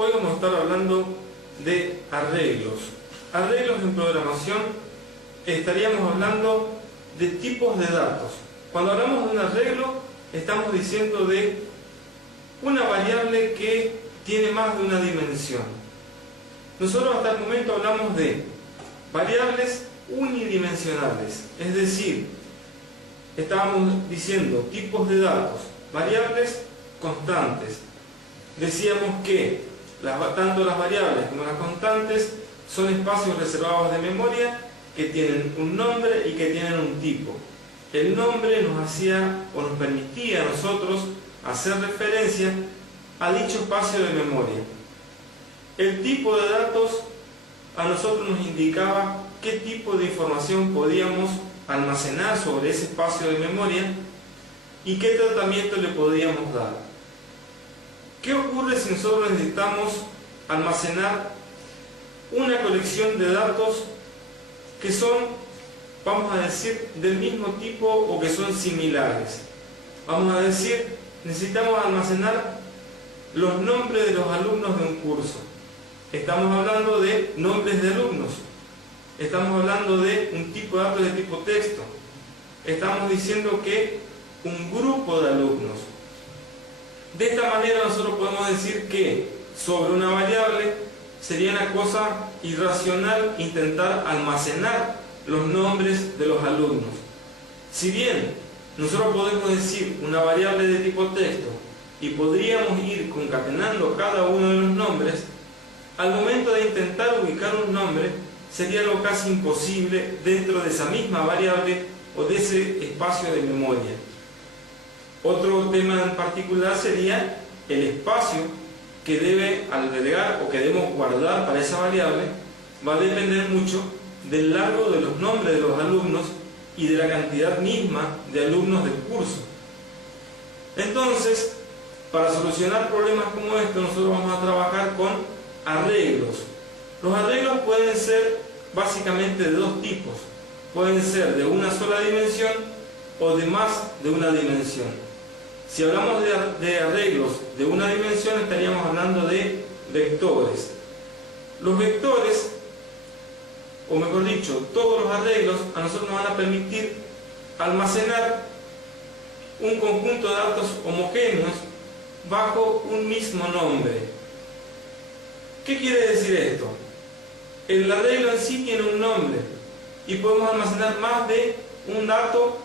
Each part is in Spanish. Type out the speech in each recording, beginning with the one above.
Hoy vamos a estar hablando de arreglos. Arreglos en programación, estaríamos hablando de tipos de datos. Cuando hablamos de un arreglo, estamos diciendo de una variable que tiene más de una dimensión. Nosotros hasta el momento hablamos de variables unidimensionales, es decir, estábamos diciendo tipos de datos, variables constantes. Decíamos que tanto las variables como las constantes son espacios reservados de memoria que tienen un nombre y que tienen un tipo. El nombre nos hacía o nos permitía a nosotros hacer referencia a dicho espacio de memoria. El tipo de datos a nosotros nos indicaba qué tipo de información podíamos almacenar sobre ese espacio de memoria y qué tratamiento le podíamos dar. ¿Qué ocurre si nosotros necesitamos almacenar una colección de datos que son, vamos a decir, del mismo tipo o que son similares? Vamos a decir, necesitamos almacenar los nombres de los alumnos de un curso. Estamos hablando de nombres de alumnos. Estamos hablando de un tipo de datos de tipo texto. Estamos diciendo que un grupo de alumnos. De esta manera nosotros podemos decir que sobre una variable sería una cosa irracional intentar almacenar los nombres de los alumnos. Si bien nosotros podemos decir una variable de tipo texto y podríamos ir concatenando cada uno de los nombres, al momento de intentar ubicar un nombre sería algo casi imposible dentro de esa misma variable o de ese espacio de memoria. Otro tema en particular sería el espacio que debe albergar o que debemos guardar para esa variable. Va a depender mucho del largo de los nombres de los alumnos y de la cantidad misma de alumnos del curso. Entonces, para solucionar problemas como estos, nosotros vamos a trabajar con arreglos. Los arreglos pueden ser básicamente de dos tipos. Pueden ser de una sola dimensión o de más de una dimensión. Si hablamos de arreglos de una dimensión, estaríamos hablando de vectores. Los vectores, o mejor dicho, todos los arreglos a nosotros nos van a permitir almacenar un conjunto de datos homogéneos bajo un mismo nombre. ¿Qué quiere decir esto? El arreglo en sí tiene un nombre y podemos almacenar más de un dato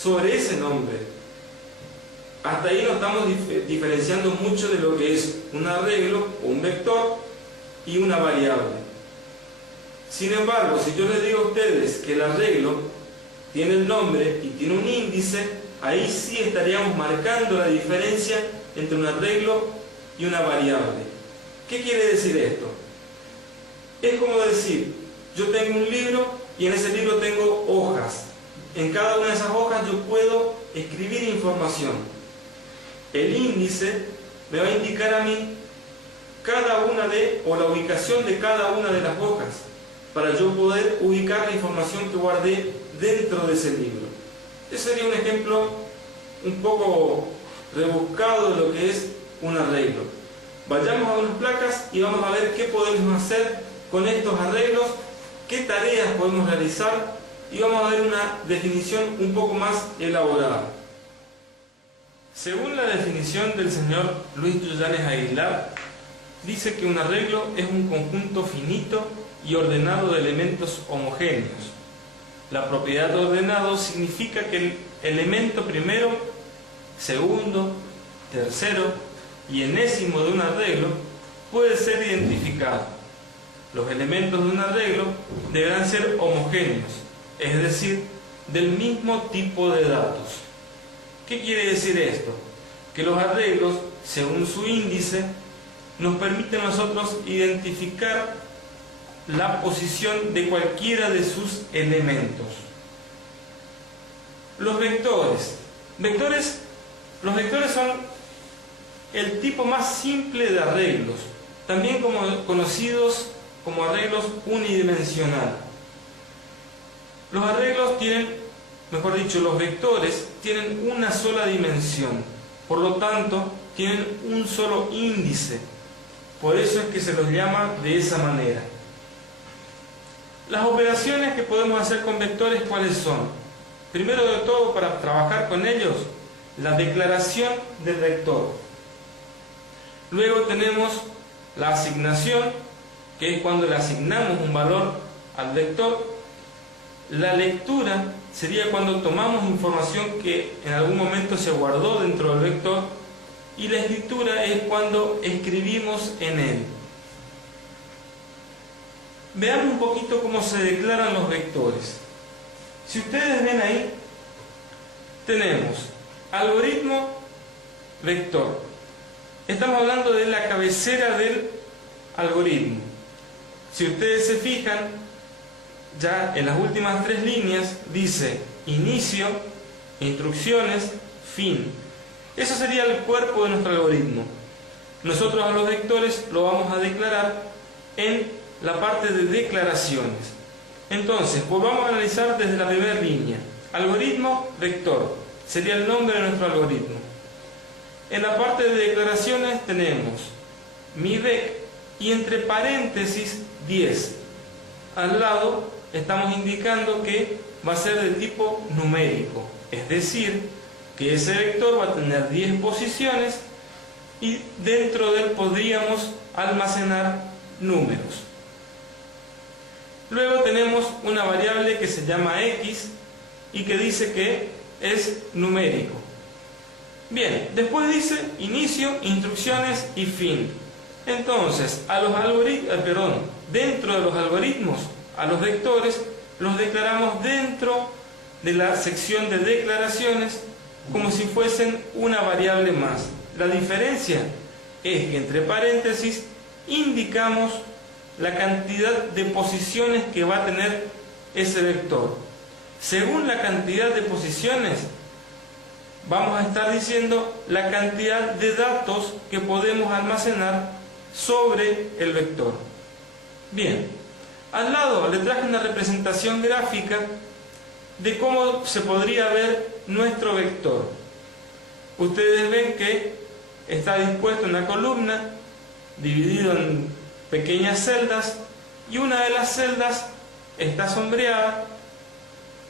sobre ese nombre. Hasta ahí no estamos diferenciando mucho de lo que es un arreglo o un vector y una variable. Sin embargo, si yo les digo a ustedes que el arreglo tiene el nombre y tiene un índice, ahí sí estaríamos marcando la diferencia entre un arreglo y una variable. ¿Qué quiere decir esto? Es como decir, yo tengo un libro y en ese libro tengo hojas. En cada una de esas hojas yo puedo escribir información. El índice me va a indicar a mí la ubicación de cada una de las hojas para yo poder ubicar la información que guardé dentro de ese libro. Ese sería un ejemplo un poco rebuscado de lo que es un arreglo. Vayamos a unas placas y vamos a ver qué podemos hacer con estos arreglos, qué tareas podemos realizar y vamos a ver una definición un poco más elaborada. Según la definición del señor Luis Yullanes Aguilar, dice que un arreglo es un conjunto finito y ordenado de elementos homogéneos. La propiedad de ordenado significa que el elemento primero, segundo, tercero y enésimo de un arreglo puede ser identificado. Los elementos de un arreglo deberán ser homogéneos, es decir, del mismo tipo de datos. ¿Qué quiere decir esto? Que los arreglos, según su índice, nos permiten a nosotros identificar la posición de cualquiera de sus elementos. Los vectores. Los vectores son el tipo más simple de arreglos, también conocidos como arreglos unidimensionales. Los arreglos los vectores tienen una sola dimensión, por lo tanto tienen un solo índice. Por eso es que se los llama de esa manera. Las operaciones que podemos hacer con vectores, ¿cuáles son? Primero de todo, para trabajar con ellos, la declaración del vector. Luego tenemos la asignación, que es cuando le asignamos un valor al vector. La lectura sería cuando tomamos información que en algún momento se guardó dentro del vector. Y la escritura es cuando escribimos en él. Veamos un poquito cómo se declaran los vectores. Si ustedes ven ahí, tenemos algoritmo vector. Estamos hablando de la cabecera del algoritmo. Si ustedes se fijan, ya en las últimas 3 líneas dice inicio, instrucciones, fin. Eso sería el cuerpo de nuestro algoritmo. Nosotros a los vectores lo vamos a declarar en la parte de declaraciones. Entonces, volvamos a analizar desde la primera línea. Algoritmo vector sería el nombre de nuestro algoritmo. En la parte de declaraciones tenemos mi vec y entre paréntesis 10. Al lado estamos indicando que va a ser de tipo numérico, es decir, que ese vector va a tener 10 posiciones y dentro de él podríamos almacenar números. Luego tenemos una variable que se llama x y que dice que es numérico. Bien, después dice inicio, instrucciones y fin. Entonces, dentro de los algoritmos, a los vectores los declaramos dentro de la sección de declaraciones como si fuesen una variable más. La diferencia es que entre paréntesis indicamos la cantidad de posiciones que va a tener ese vector. Según la cantidad de posiciones, vamos a estar diciendo la cantidad de datos que podemos almacenar sobre el vector. Bien, al lado le traje una representación gráfica de cómo se podría ver nuestro vector. Ustedes ven que está dispuesto en una columna, dividido en pequeñas celdas, y una de las celdas está sombreada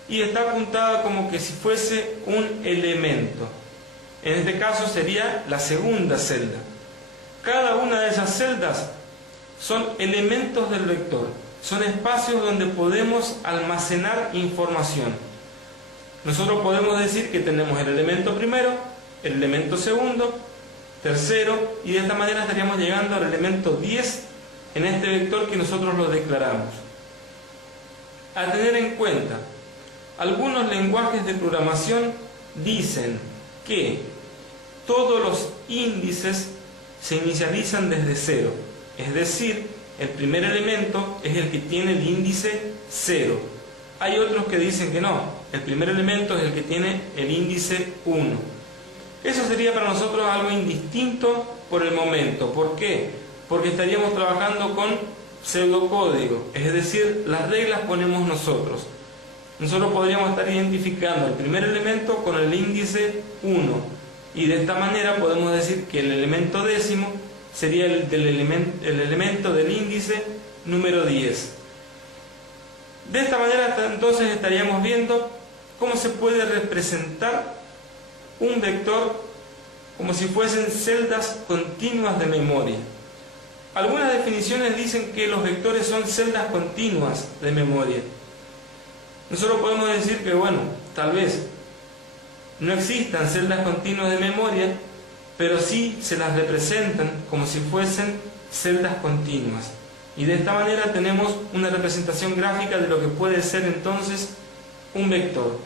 y está apuntada como que si fuese un elemento. En este caso sería la segunda celda. Cada una de esas celdas son elementos del vector, son espacios donde podemos almacenar información. Nosotros podemos decir que tenemos el elemento primero, el elemento segundo, tercero, y de esta manera estaríamos llegando al elemento 10 en este vector que nosotros lo declaramos. A tener en cuenta, algunos lenguajes de programación dicen que todos los índices se inicializan desde 0, es decir, el primer elemento es el que tiene el índice 0. Hay otros que dicen que no, el primer elemento es el que tiene el índice 1. Eso sería para nosotros algo indistinto por el momento. ¿Por qué? Porque estaríamos trabajando con pseudocódigo, es decir, las reglas ponemos nosotros. Nosotros podríamos estar identificando el primer elemento con el índice 1 y de esta manera podemos decir que el elemento décimo sería el elemento del índice número 10. De esta manera entonces estaríamos viendo cómo se puede representar un vector como si fuesen celdas continuas de memoria. Algunas definiciones dicen que los vectores son celdas continuas de memoria. Nosotros podemos decir que, bueno, tal vez no existan celdas continuas de memoria, pero sí se las representan como si fuesen celdas continuas. Y de esta manera tenemos una representación gráfica de lo que puede ser entonces un vector.